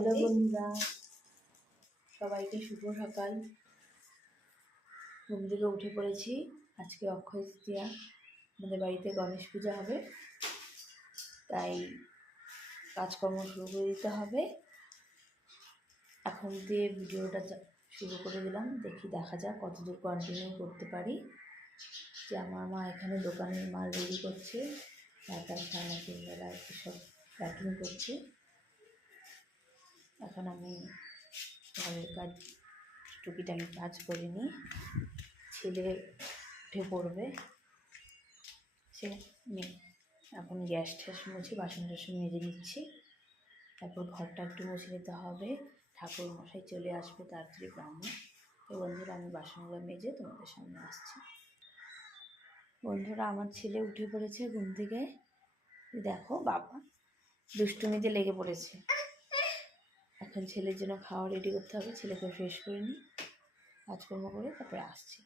Hello বন্ধুরা, সবাইকে শুভ সকাল। ঘুম থেকে উঠে পড়েছি। আজকে অক্ষয় তৃতীয়া, আমাদের বাড়িতে গণেশ পূজা হবে, তাই কাজকর্ম শুরু করে দিতে হবে। এখন দিয়ে ভিডিওটা শুরু করে দিলাম, দেখা যাক কতদূর কন্টিনিউ করতে পারি। যে আমার মা এখানে দোকানের মাল রেডি করছে, তার সাড়ে 3 বেলা সব প্যাকিং করছে। এখন আমি ঘরের কাজ টুকিটাকি কাজ করিনি, ছেলে উঠে পড়বে। সে এখন গ্যাস ট্যাস মুছে বাসন টাসন মেজে নিচ্ছি, তারপর ঘরটা একটু মুছে নিতে হবে। ঠাকুর মশাই চলে আসবে তাড়াতাড়ি ব্রাহ্মণ। তো বন্ধুরা, আমি বাসনগুলো মেজে তোমাদের সামনে আসছি। বন্ধুরা, আমার ছেলে উঠে পড়েছে ঘুম থেকে। দেখো বাবা দুষ্টুমিতে লেগে পড়েছে। এখন ছেলের জন্য খাওয়া রেডি করতে হবে। ছেলেকে ফ্রেশ করে নিই, কাজকর্ম করে তারপরে আসছি।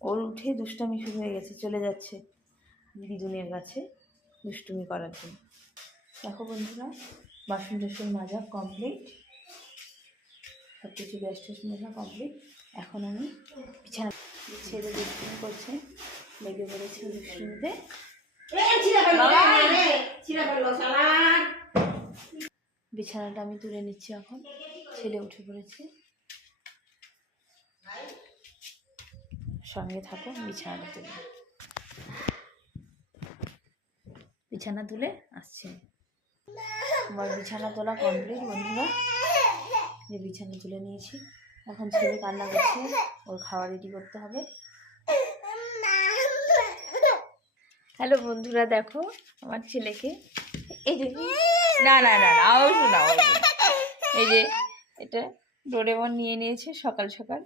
ওর উঠে দুষ্টুমি শুরু হয়ে গেছে, চলে যাচ্ছে দিদুনের কাছে দুষ্টুমি করার জন্য। দেখো বন্ধুরা, বাসন টাসন মাজা কমপ্লিট, সব কিছু গ্যাস ট্যাস মাজা কমপ্লিট। এখন আমি বিছানা, ছেলে দুষ্টুমি করছে, লেগে পড়েছে দুষ্টুমিতে। বিছানাটা আমি তুলে নিচ্ছি। এখন ছেলে উঠে পড়েছে, সঙ্গে থাকো। বিছানাটা তুলে আসছে। আমার বিছানা তোলা কমপ্লিট বন্ধুরা। যে বিছানা তুলে নিয়েছি, এখন ছেলে কান্না করছে, ওর খাওয়া রেডি করতে হবে। হ্যালো বন্ধুরা, দেখো আমার ছেলেকে, এই যে না না না না না, এই যে এটা ডোরেমন নিয়ে নিয়েছে সকাল সকাল,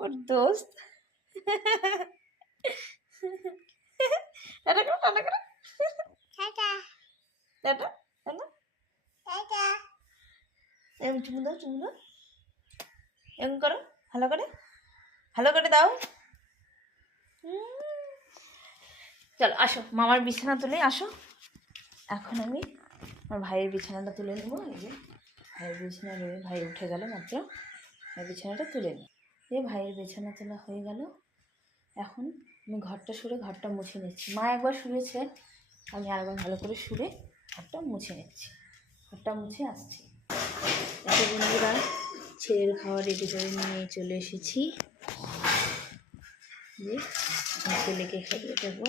ওর দোস্ত। টাটা করো, টাটা করো, টাটা টাটা টাটা। এরকম চুমু দাও, চুমু দাও, এরকম করো, ভালো করে দাও। চলো আসো, মামার বিছানা তুলে আসো। এখন আমি আমার ভাইয়ের বিছানাটা তুলে নেবো। এই যে ভাইয়ের বিছানা নেবে, ভাই উঠে গেল মাত্র, বিছানাটা তুলে নিই। এই ভাইয়ের বিছানা তোলা হয়ে গেল। এখন আমি ঘরটা মুছে নিচ্ছি। মা একবার শুয়েছে, আমি আরেকবার ভালো করে শুয়ে ঘরটা মুছে নিচ্ছি। ঘরটা মুছে আসছি। এত বন্ধুরা, ছেলের খাওয়া রেডি করে নিয়ে চলে এসেছি। যে ছেলেকে খাইয়ে দেবো।